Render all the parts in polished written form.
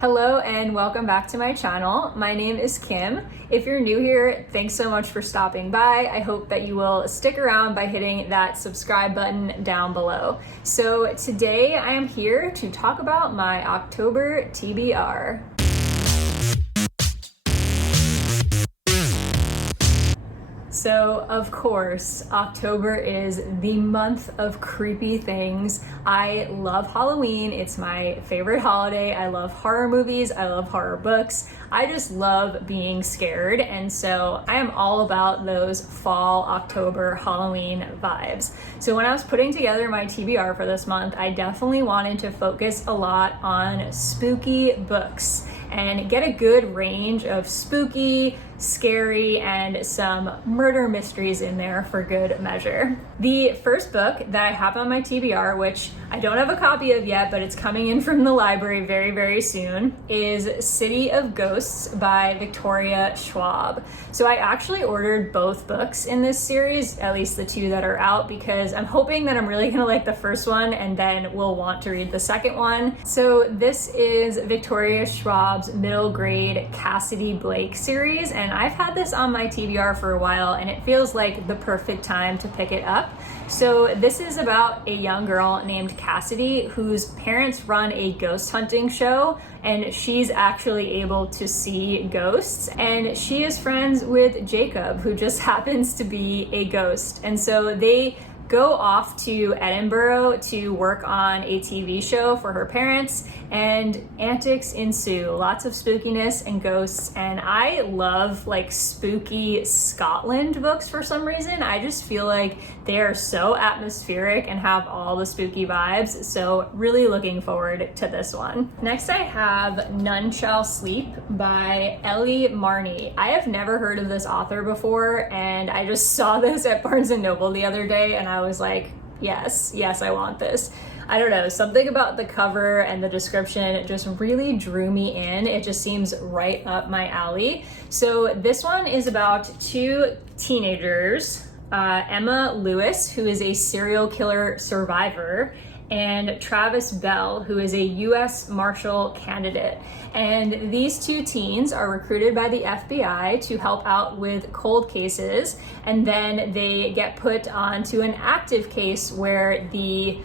Hello and welcome back to my channel. My name is Kim. If you're new here, thanks so much for stopping by. I hope that you will stick around by hitting that subscribe button down below. So today I am here to talk about my October TBR. So, of course, October is the month of creepy things. I love Halloween. It's my favorite holiday. I love horror movies. I love horror books. I just love being scared. And so I am all about those fall, October, Halloween vibes. So when I was putting together my TBR for this month, I definitely wanted to focus a lot on spooky books and get a good range of spooky, scary, and some murder mysteries in there for good measure. The first book that I have on my TBR, which I don't have a copy of yet, but it's coming in from the library very, very soon, is City of Ghosts by Victoria Schwab. So I actually ordered both books in this series, at least the two that are out, because I'm hoping that I'm really gonna like the first one and then will want to read the second one. So this is Victoria Schwab's middle grade Cassidy Blake series, and I've had this on my TBR for a while and it feels like the perfect time to pick it up. So this is about a young girl named Cassidy whose parents run a ghost hunting show, and she's actually able to see ghosts, and she is friends with Jacob, who just happens to be a ghost. And so they go off to Edinburgh to work on a TV show for her parents, and antics ensue. Lots of spookiness and ghosts, and I love like spooky Scotland books for some reason. I just feel like they are so atmospheric and have all the spooky vibes, so really looking forward to this one. Next I have None Shall Sleep by Ellie Marney. I have never heard of this author before, and I just saw this at Barnes & Noble the other day and I was like, yes, I want this. I don't know, something about the cover and the description just really drew me in. It just seems right up my alley. So this one is about two teenagers, Emma Lewis, who is a serial killer survivor, and Travis Bell, who is a U.S. Marshal candidate. And these two teens are recruited by the FBI to help out with cold cases, and then they get put onto an active case where the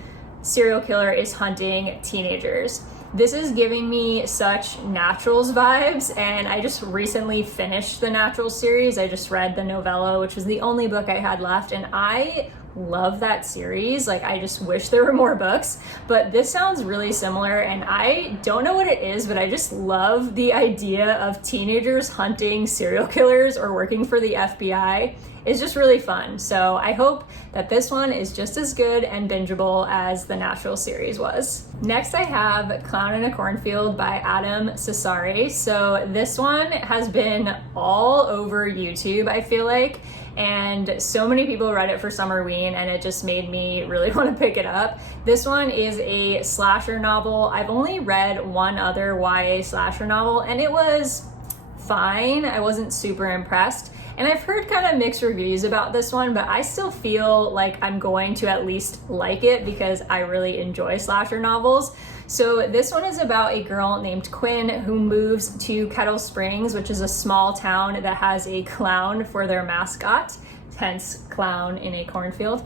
serial killer is hunting teenagers. This is giving me such Naturals vibes, and I just recently finished the Naturals series. I just read the novella, which was the only book I had left, and I love that series. Like, I just wish there were more books, but this sounds really similar, and I don't know what it is, but I just love the idea of teenagers hunting serial killers or working for the FBI. It's just really fun. So I hope that this one is just as good and bingeable as the Natural series was. Next I have Clown in a Cornfield by Adam Cesare. So this one has been all over YouTube, I feel like, and so many people read it for Summerween, and it just made me really want to pick it up. This one is a slasher novel. I've only read one other YA slasher novel, and it was fine. I wasn't super impressed. And I've heard kind of mixed reviews about this one, but I still feel like I'm going to at least like it because I really enjoy slasher novels. So this one is about a girl named Quinn who moves to Kettle Springs, which is a small town that has a clown for their mascot, hence Clown in a Cornfield.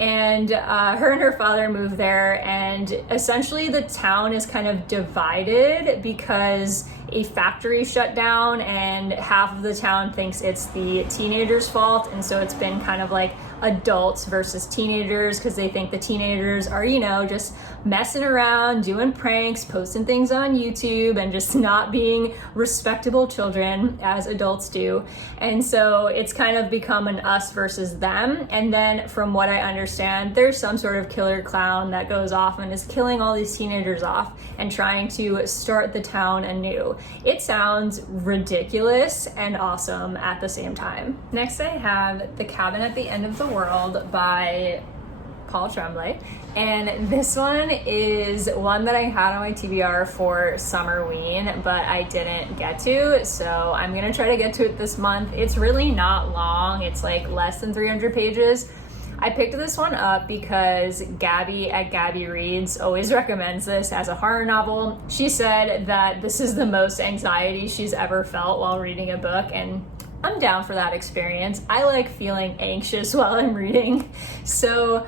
And her and her father moved there, and essentially the town is kind of divided because a factory shut down and half of the town thinks it's the teenagers' fault, and so it's been kind of like adults versus teenagers because they think the teenagers are, you know, just messing around, doing pranks, posting things on YouTube, and just not being respectable children as adults do. And so it's kind of become an us versus them. And then from what I understand, there's some sort of killer clown that goes off and is killing all these teenagers off and trying to start the town anew. It sounds ridiculous and awesome at the same time. Next I have The Cabin at the End of the World by Paul Tremblay, and this one is one that I had on my TBR for Summerween, but I didn't get to, so I'm gonna try to get to it this month. It's really not long. It's like less than 300 pages. I picked this one up because Gabby at Gabby Reads always recommends this as a horror novel. She said that this is the most anxiety she's ever felt while reading a book, and I'm down for that experience. I like feeling anxious while I'm reading. So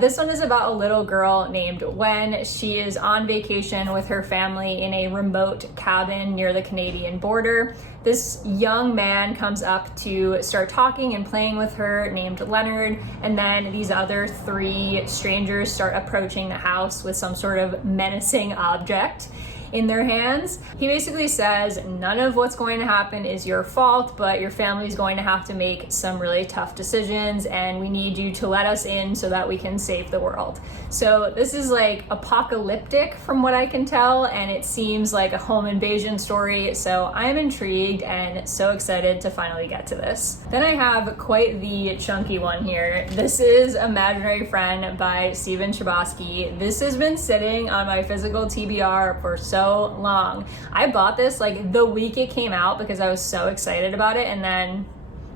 this one is about a little girl named Wen. She is on vacation with her family in a remote cabin near the Canadian border. This young man comes up to start talking and playing with her named Leonard, and then these other three strangers start approaching the house with some sort of menacing object in their hands. He basically says none of what's going to happen is your fault, but your family's going to have to make some really tough decisions, and we need you to let us in so that we can save the world. So this is like apocalyptic from what I can tell, and it seems like a home invasion story, so I'm intrigued and so excited to finally get to this. Then I have quite the chunky one here. This is Imaginary Friend by Stephen Chbosky. This has been sitting on my physical TBR for so long. I bought this like the week it came out because I was so excited about it, and then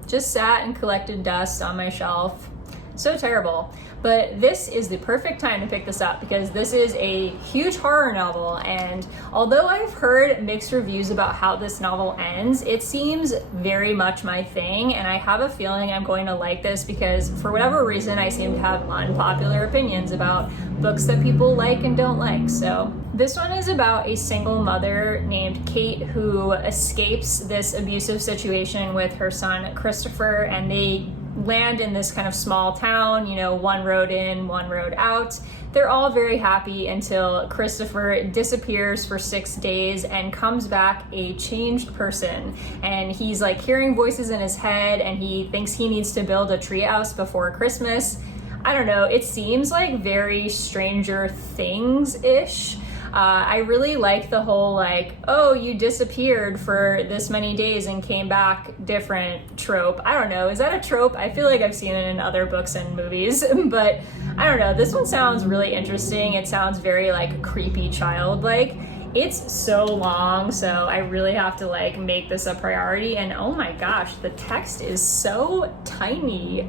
just sat and collected dust on my shelf. So terrible. But this is the perfect time to pick this up because this is a huge horror novel, and although I've heard mixed reviews about how this novel ends, it seems very much my thing, and I have a feeling I'm going to like this because for whatever reason I seem to have unpopular opinions about books that people like and don't like. So this one is about a single mother named Kate who escapes this abusive situation with her son Christopher, and they land in this kind of small town, you know, one road in, one road out. They're all very happy until Christopher disappears for 6 days and comes back a changed person. And he's like hearing voices in his head, and he thinks he needs to build a treehouse before Christmas. I don't know, it seems like very Stranger Things-ish. I really like the whole like, oh, you disappeared for this many days and came back different trope. I don't know, is that a trope? I feel like I've seen it in other books and movies, but I don't know. This one sounds really interesting. It sounds very like creepy childlike. It's so long, so I really have to like make this a priority. And oh my gosh, the text is so tiny.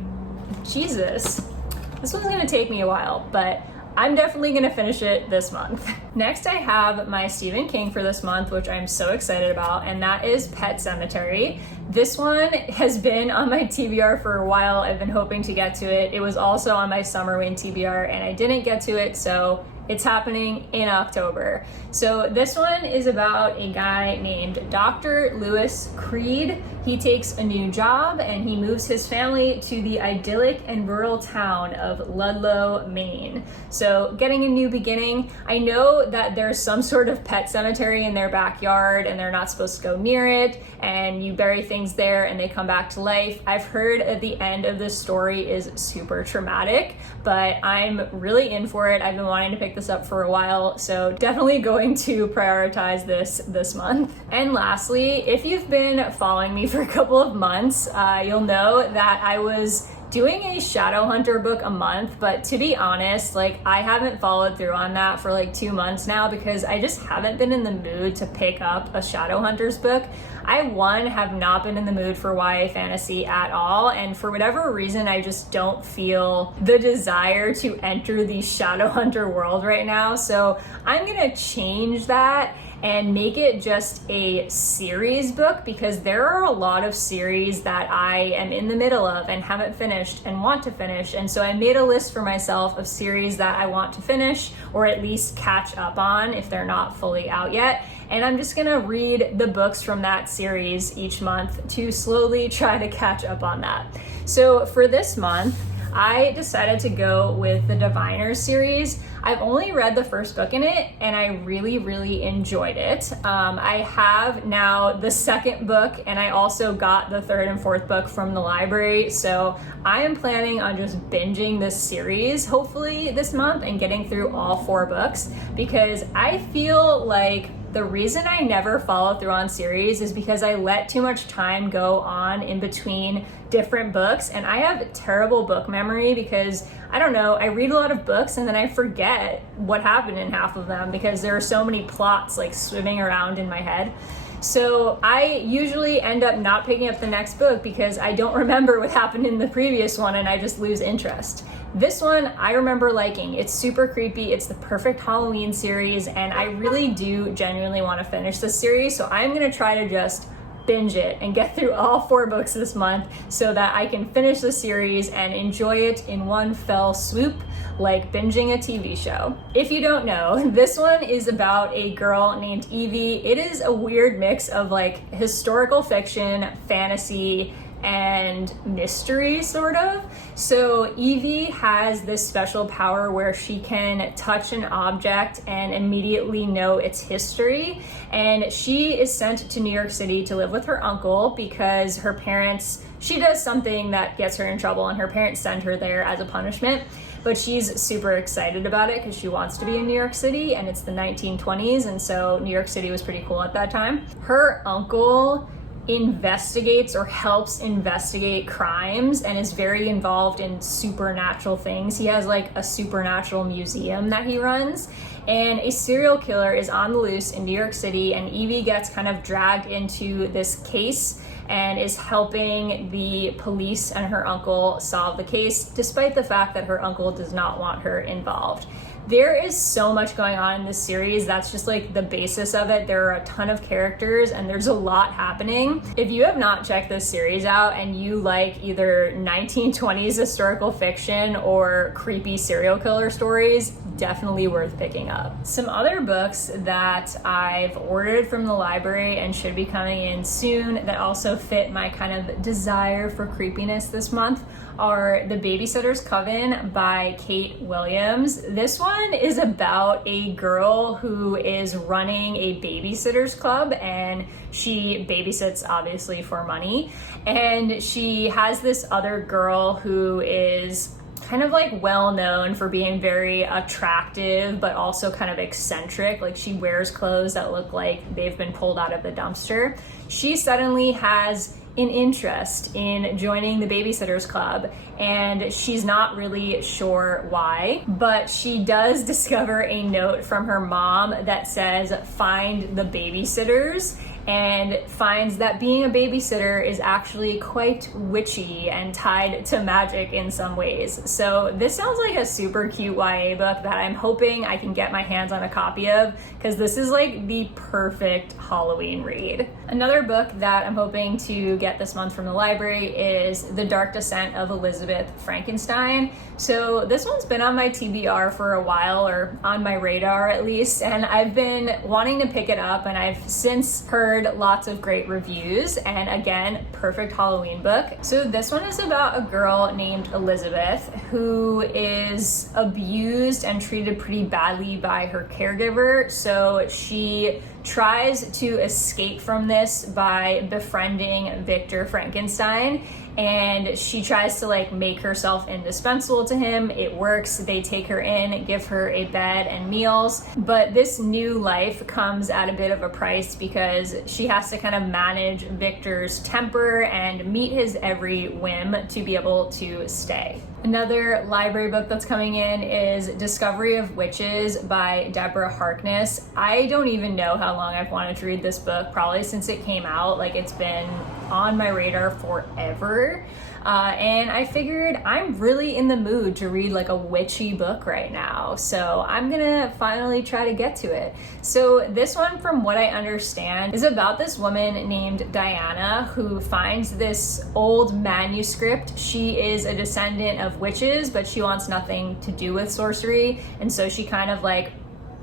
Jesus. This one's gonna take me a while, but I'm definitely gonna finish it this month. Next, I have my Stephen King for this month, which I'm so excited about, and that is Pet Sematary. This one has been on my TBR for a while. I've been hoping to get to it. It was also on my Summerwing TBR, and I didn't get to it, so it's happening in October. So this one is about a guy named Dr. Lewis Creed. He takes a new job and he moves his family to the idyllic and rural town of Ludlow, Maine. So getting a new beginning. I know that there's some sort of pet cemetery in their backyard and they're not supposed to go near it, and you bury things there and they come back to life. I've heard at the end of this story is super traumatic, but I'm really in for it. I've been wanting to pick this up for a while, so definitely going to prioritize this month. And lastly, if you've been following me for a couple of months, you'll know that I was doing a Shadowhunter book a month, but to be honest, like I haven't followed through on that for like 2 months now because I just haven't been in the mood to pick up a Shadowhunters book. I have not been in the mood for YA fantasy at all, and for whatever reason I just don't feel the desire to enter the Shadowhunter world right now. So I'm gonna change that and make it just a series book because there are a lot of series that I am in the middle of and haven't finished and want to finish. And so I made a list for myself of series that I want to finish or at least catch up on if they're not fully out yet. And I'm just gonna read the books from that series each month to slowly try to catch up on that. So for this month, I decided to go with the Diviners series. I've only read the first book in it and I really, really enjoyed it. I have now the second book and I also got the third and fourth book from the library. So I am planning on just binging this series hopefully this month and getting through all 4 books because I feel like the reason I never follow through on series is because I let too much time go on in between different books, and I have terrible book memory because I don't know, I read a lot of books and then I forget what happened in half of them because there are so many plots like swimming around in my head. So I usually end up not picking up the next book because I don't remember what happened in the previous one and I just lose interest. This one I remember liking. It's super creepy. It's the perfect Halloween series, and I really do genuinely want to finish this series. So I'm going to try to just binge it and get through all 4 books this month so that I can finish the series and enjoy it in one fell swoop, like binging a TV show. If you don't know, this one is about a girl named Evie. It is a weird mix of like historical fiction, fantasy, and mystery, sort of. So Evie has this special power where she can touch an object and immediately know its history. And she is sent to New York City to live with her uncle because her parents, she does something that gets her in trouble and her parents send her there as a punishment. But she's super excited about it because she wants to be in New York City, and it's the 1920s, and so New York City was pretty cool at that time. Her uncle investigates or helps investigate crimes and is very involved in supernatural things. He has like a supernatural museum that he runs, and a serial killer is on the loose in New York City, and Evie gets kind of dragged into this case and is helping the police and her uncle solve the case, despite the fact that her uncle does not want her involved. There is so much going on in this series. That's just like the basis of it. There are a ton of characters and there's a lot happening. If you have not checked this series out and you like either 1920s historical fiction or creepy serial killer stories, definitely worth picking up. Some other books that I've ordered from the library and should be coming in soon that also fit my kind of desire for creepiness this month are The Babysitter's Coven by Kate Williams. This one is about a girl who is running a babysitter's club, and she babysits obviously for money. And she has this other girl who is kind of like well known for being very attractive, but also kind of eccentric. Like she wears clothes that look like they've been pulled out of the dumpster. She suddenly has an interest in joining the Babysitters Club, and she's not really sure why, but she does discover a note from her mom that says, "Find the babysitters," and finds that being a babysitter is actually quite witchy and tied to magic in some ways. So this sounds like a super cute YA book that I'm hoping I can get my hands on a copy of, because this is like the perfect Halloween read. Another book that I'm hoping to get this month from the library is The Dark Descent of Elizabeth Frankenstein. So this one's been on my TBR for a while, or on my radar at least, and I've been wanting to pick it up, and I've since heard lots of great reviews, and again, perfect Halloween book. So this one is about a girl named Elizabeth who is abused and treated pretty badly by her caregiver. So she tries to escape from this by befriending Victor Frankenstein, and she tries to like make herself indispensable to him. It works. They take her in, give her a bed and meals, but this new life comes at a bit of a price because she has to kind of manage Victor's temper and meet his every whim to be able to stay. Another library book that's coming in is Discovery of Witches by Deborah Harkness. I don't even know how long I've wanted to read this book, probably since it came out. Like, it's been on my radar forever. And I figured I'm really in the mood to read like a witchy book right now. So I'm gonna finally try to get to it. So this one, from what I understand, is about this woman named Diana who finds this old manuscript. She is a descendant of witches, but she wants nothing to do with sorcery. And so she kind of like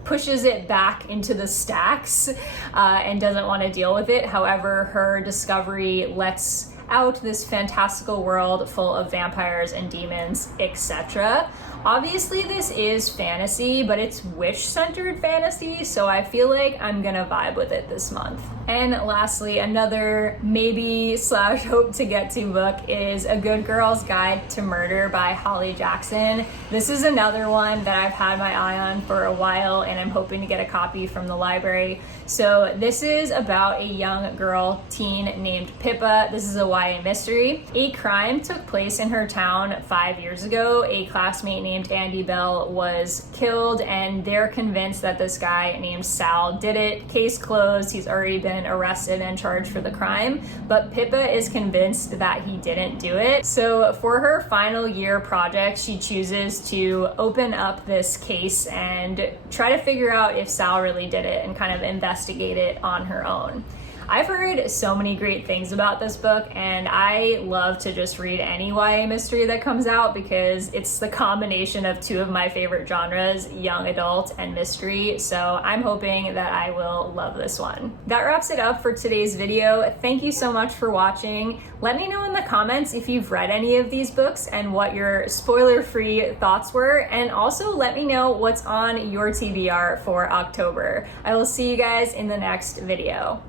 pushes it back into the stacks and doesn't want to deal with it. However, her discovery lets out this fantastical world full of vampires and demons, etc. Obviously this is fantasy, but it's witch-centered fantasy, so I feel like I'm gonna vibe with it this month. And lastly, another maybe / hope to get to book is A Good Girl's Guide to Murder by Holly Jackson. This is another one that I've had my eye on for a while, and I'm hoping to get a copy from the library. So this is about a young girl teen named Pippa. This is a YA mystery. A crime took place in her town 5 years ago. A classmate named named Andy Bell was killed, and they're convinced that this guy named Sal did it. Case closed. He's already been arrested and charged for the crime, but Pippa is convinced that he didn't do it. So for her final year project, she chooses to open up this case and try to figure out if Sal really did it and kind of investigate it on her own. I've heard so many great things about this book, and I love to just read any YA mystery that comes out because it's the combination of two of my favorite genres, young adult and mystery, so I'm hoping that I will love this one. That wraps it up for today's video. Thank you so much for watching. Let me know in the comments if you've read any of these books and what your spoiler-free thoughts were, and also let me know what's on your TBR for October. I will see you guys in the next video.